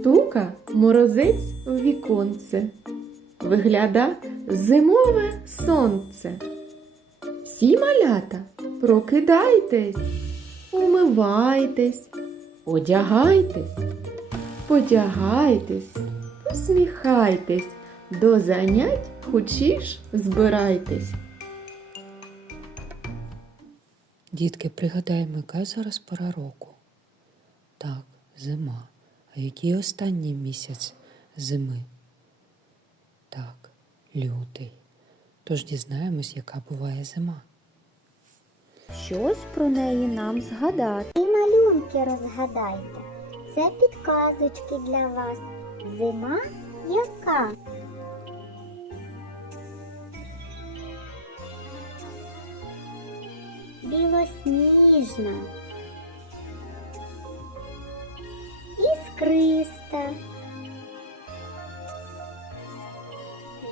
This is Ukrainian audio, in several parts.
Стука морозець в віконце, вигляда зимове сонце. Всі малята, прокидайтесь, умивайтесь, одягайтесь, подягайтесь, посміхайтесь, до занять хочеш збирайтесь. Дітки, пригадаємо, яка зараз пора року. Так, зима. А який останній місяць зими? Так, лютий. Тож дізнаємось, яка буває зима. Щось про неї нам згадати. І малюнки розгадайте. Це підказочки для вас. Зима яка? Білосніжна. Іскриста.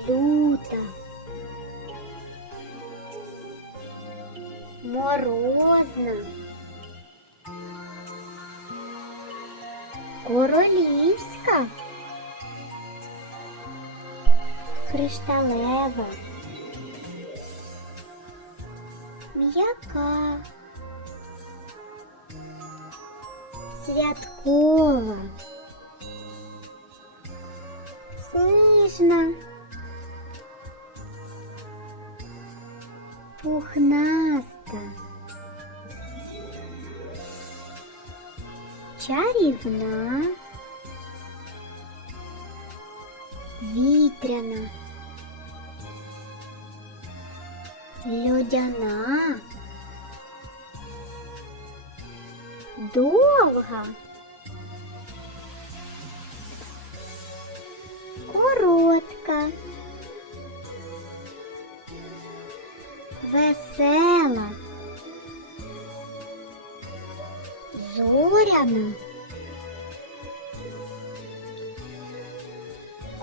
Люта. Морозна. Королівська. Кришталева. М'яка. Святкова. Сніжна. Пухнаста. Чарівна. Вітряна. Льодяна. Довга. Коротка. Весела. Зоряна.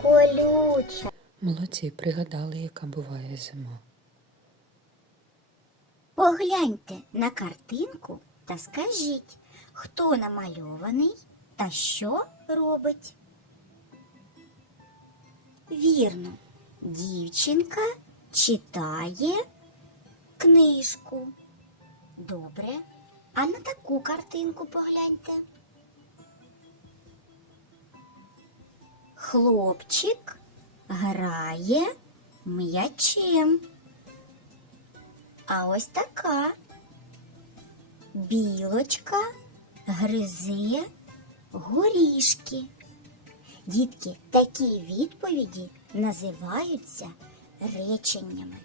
Колюча. Молодці, пригадали, яка буває зима. Погляньте на картинку та скажіть, хто намальований та що робить. Вірно, дівчинка читає книжку. Добре. А на таку картинку погляньте. Хлопчик грає м'ячем. А ось така. Білочка гризе горішки. Дітки, такі відповіді називаються реченнями.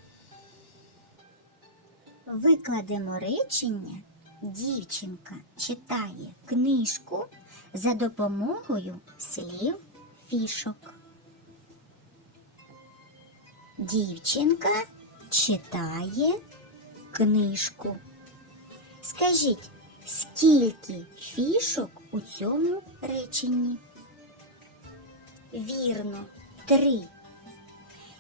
Викладемо речення. Дівчинка читає книжку за допомогою слів фішок. Дівчинка читає книжку. Скажіть, скільки фішок у цьому реченні? Вірно, три.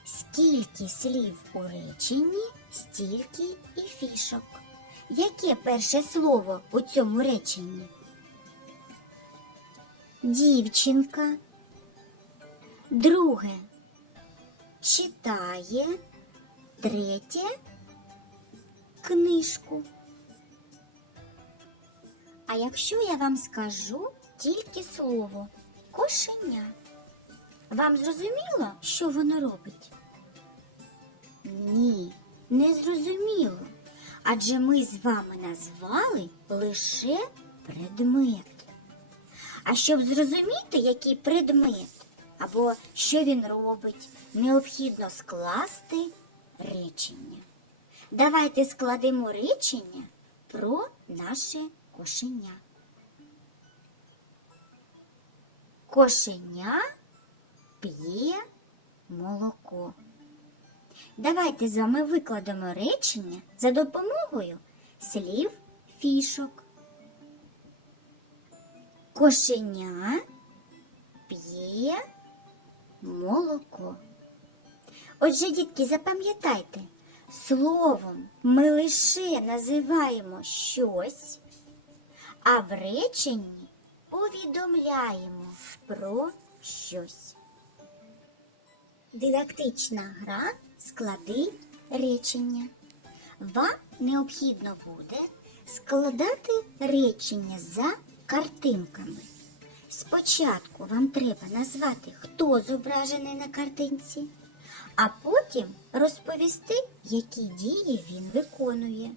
Скільки слів у реченні, стільки і фішок. Яке перше слово у цьому реченні? Дівчинка. Друге. Читає. Третє книжку. А якщо я вам скажу тільки слово кошеня, вам зрозуміло, що воно робить? Ні, не зрозуміло. Адже ми з вами назвали лише предмет. А щоб зрозуміти, який предмет або що він робить, необхідно скласти речення. Давайте складемо речення про наше кошеня. Кошеня п'є молоко. Давайте з вами викладемо речення за допомогою слів фішок. Кошеня п'є молоко. Отже, дітки, запам'ятайте, словом ми лише називаємо щось, а в реченні повідомляємо про щось. Дидактична гра склади речення. Вам необхідно буде складати речення за картинками. Спочатку вам треба назвати, хто зображений на картинці, а потім розповісти, які дії він виконує.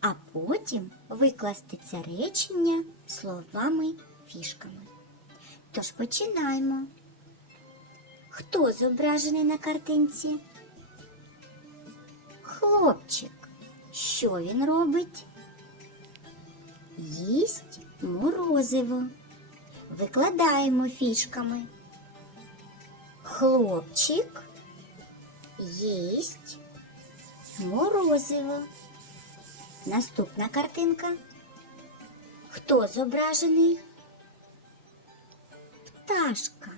А потім викласти це речення словами фішками. Тож починаємо. Хто зображений на картинці? Хлопчик. Що він робить? Їсть морозиво. Викладаємо фішками. Хлопчик їсть морозиво. Наступна картинка. Хто зображений? Пташка.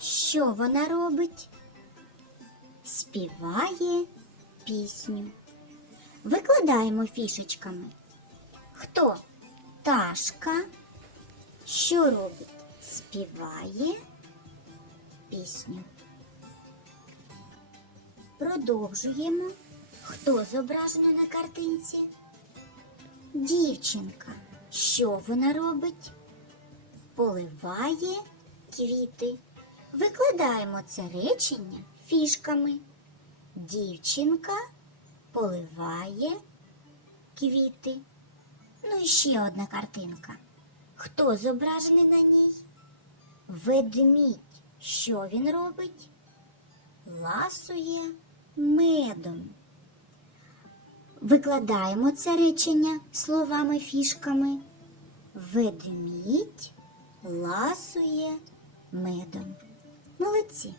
Що вона робить? Співає пісню. Викладаємо фішечками. Хто? Пташка. Що робить? Співає пісню. Продовжуємо. Хто зображений на картинці? Дівчинка. Що вона робить? Поливає квіти. Викладаємо це речення фішками. Дівчинка поливає квіти. Ну і ще одна картинка. Хто зображений на ній? Ведмідь. Що він робить? Ласує медом. Викладаємо це речення словами фішками. Ведмідь ласує медом. Молодці.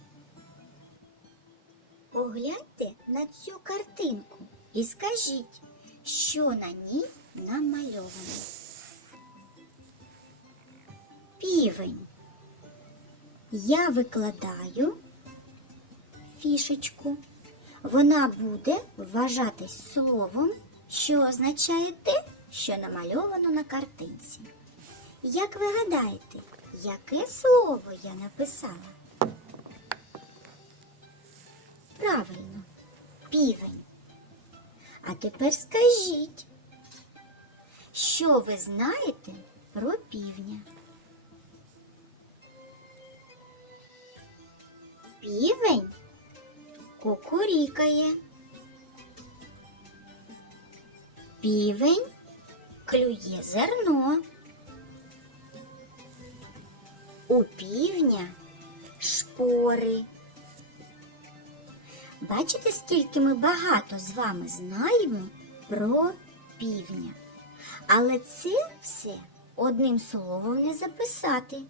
Погляньте на цю картинку і скажіть, що на ній намальовано. Півень. Я викладаю фішечку. Вона буде вважатись словом, що означає те, що намальовано на картинці. Як ви гадаєте, яке слово я написала? Правильно, півень. А тепер скажіть, що ви знаєте про півня? Півень кукурікає. Півень клює зерно. У півня шпори. Бачите, скільки ми багато з вами знаємо про півня. Але це все одним словом не записати.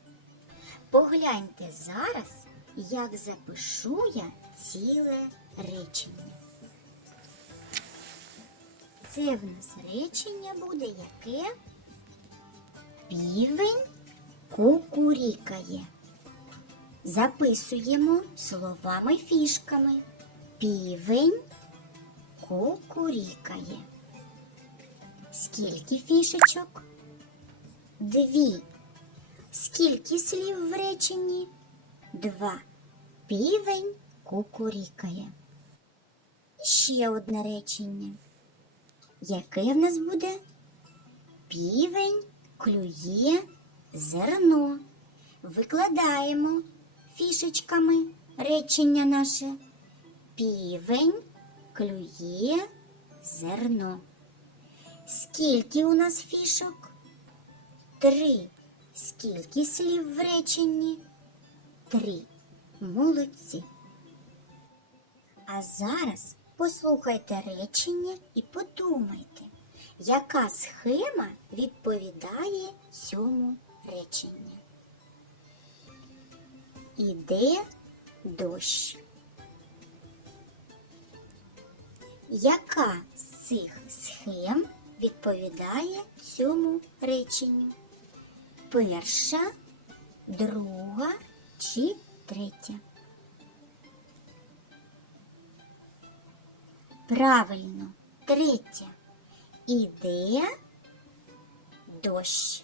Погляньте зараз, як запишу я ціле речення. Це в нас речення буде яке? Півень кукурікає. Записуємо словами фішками. Півень кукурікає. Скільки фішечок? Дві. Скільки слів в реченні? Два. Півень кукурікає. І ще одне речення. Яке в нас буде? Півень клює зерно. Викладаємо фішечками речення наше. Півень клює зерно. Скільки у нас фішок? Три. Скільки слів в реченні? Три. Молодці. А зараз послухайте речення і подумайте, яка схема відповідає цьому реченню. Іде дощ. Яка з цих схем відповідає цьому реченню? Перша, друга чи третя? Правильно, третя. Іде дощ.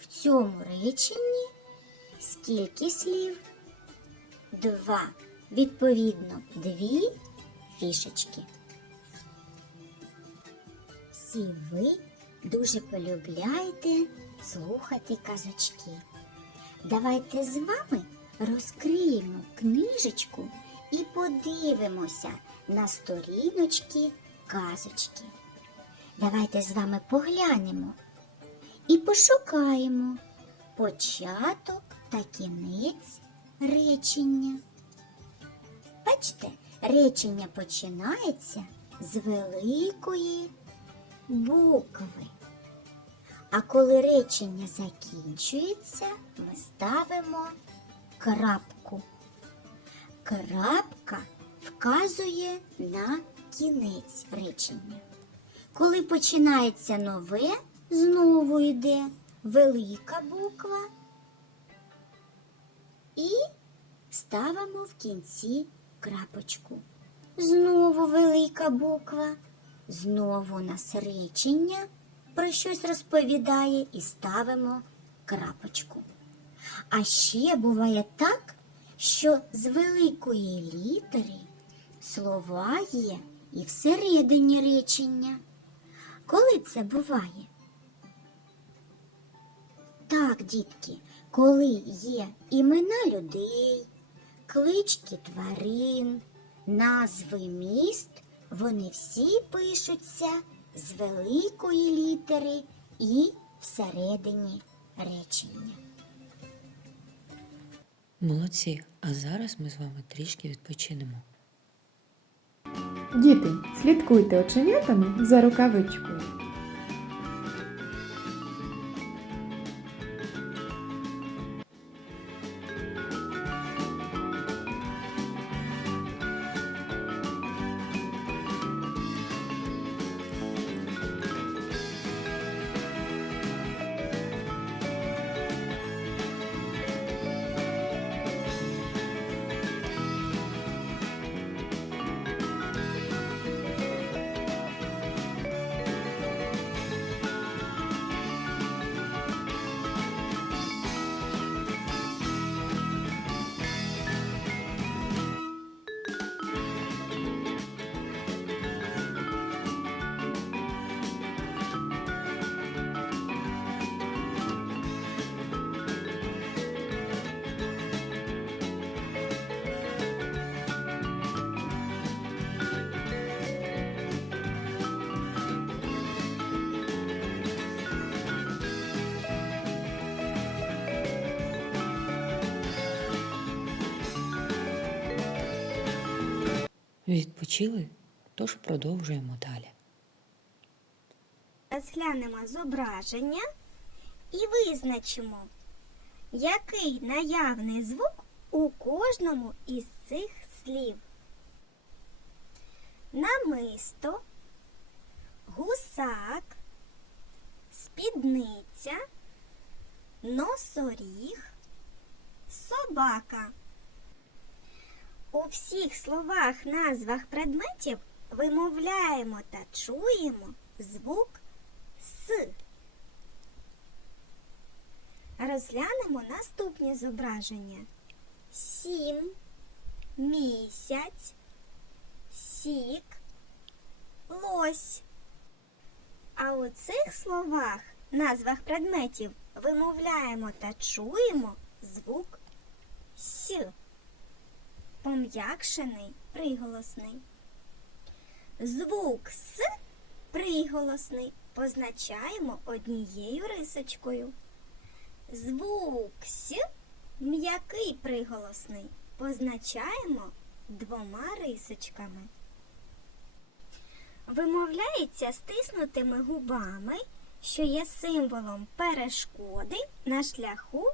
В цьому реченні скільки слів? Два. Відповідно, дві фішечки. Всі ви дуже полюбляєте слухати казочки. Давайте з вами розкриємо книжечку і подивимося на сторіночки казочки. Давайте з вами поглянемо і пошукаємо початок та кінець речення. Бачите, речення починається з великої букви. А коли речення закінчується, ми ставимо крапку. Крапка вказує на кінець речення. Коли починається нове, знову йде велика буква і ставимо в кінці крапочку. Знову велика буква, знову нас речення про щось розповідає і ставимо крапочку. А ще буває так, що з великої літери слова є і всередині речення. Коли це буває? Так, дітки, коли є імена людей, клички тварин, назви міст, вони всі пишуться з великої літери і всередині речення. Молодці, а зараз ми з вами трішки відпочинемо. Діти, слідкуйте оченятами за рукавичкою. Відпочили? Тож продовжуємо далі. Розглянемо зображення і визначимо, який наявний звук у кожному із цих слів. Намисто, гусак, спідниця, носоріг, собака. У всіх словах, назвах предметів вимовляємо та чуємо звук С. Розглянемо наступні зображення. Сім, місяць, сік, лось. А у цих словах, назвах предметів, вимовляємо та чуємо звук С. Пом'якшений приголосний. Звук С приголосний позначаємо однією рисочкою. Звук С м'який приголосний позначаємо двома рисочками. Вимовляється стиснутими губами, що є символом перешкоди на шляху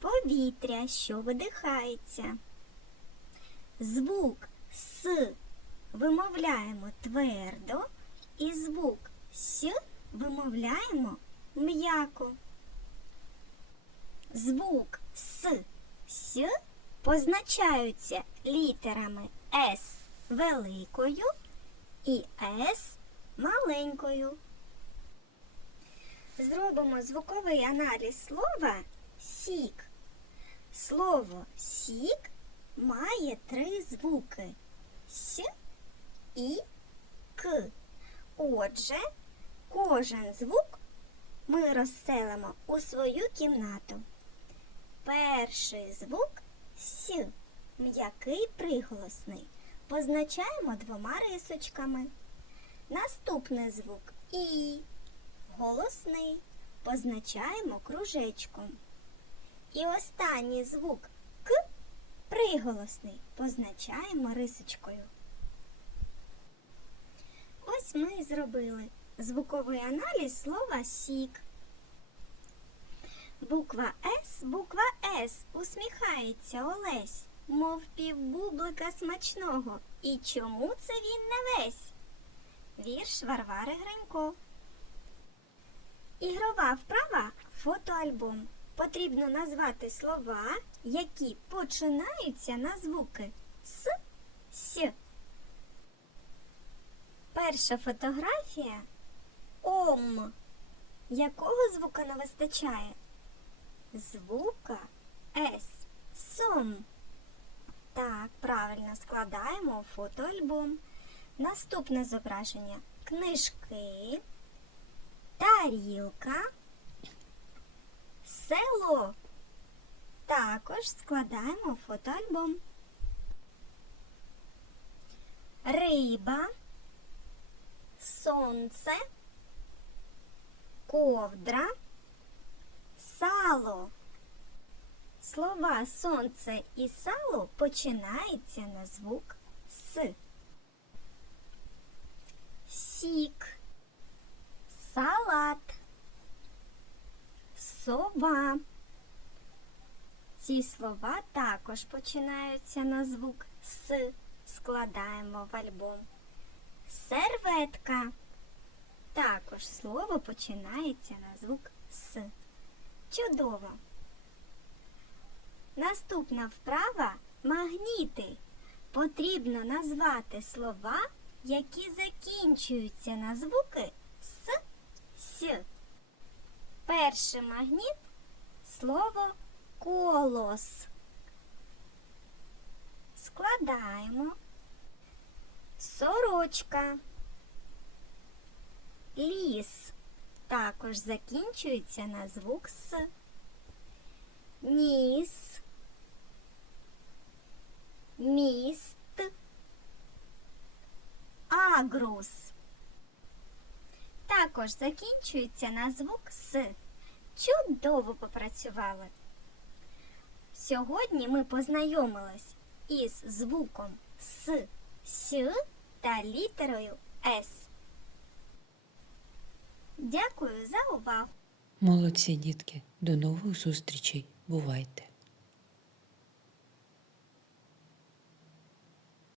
повітря, що видихається. Звук С вимовляємо твердо і звук С вимовляємо м'яко. Звук С, С позначаються літерами С великою і С маленькою. зробимо звуковий аналіз слова сік. Слово сік має три звуки с і к. Отже, кожен звук ми розселимо у свою кімнату. Перший звук с, м'який приголосний, позначаємо двома рисочками. Наступний звук І, голосний, позначаємо кружечком. І останній звук приголосний, позначаємо рисочкою. Ось ми і зробили звуковий аналіз слова сік. Буква С, буква С, усміхається Олесь, мов півбублика смачного. І чому це він не весь? Вірш Варвари Гринько. Ігрова вправа фотоальбом. Потрібно назвати слова, які починаються на звуки С, С. Перша фотографія Ом. Якого звука не вистачає? Звука С. Сом. Так, правильно складаємо фотоальбом. Наступне зображення книжки, тарілка, село. Також складаємо фотоальбом. Риба, сонце, ковдра, сало. Слова сонце і сало починаються на звук С. Сік, салат, сова. Ці слова також починаються на звук С. Складаємо в альбом. Серветка. Також слово починається на звук С. Чудово. Наступна вправа магніти. Потрібно назвати слова, які закінчуються на звуки С, С. Перший магніт слово колос. Складаємо сорочка. Ліс також закінчується на звук С. Ніс. Міст. Агрус. Також закінчується на звук С. Чудово попрацювали. Сьогодні ми познайомились із звуком С, С та літерою С. Дякую за увагу! Молодці, дітки. До нових зустрічей. Бувайте!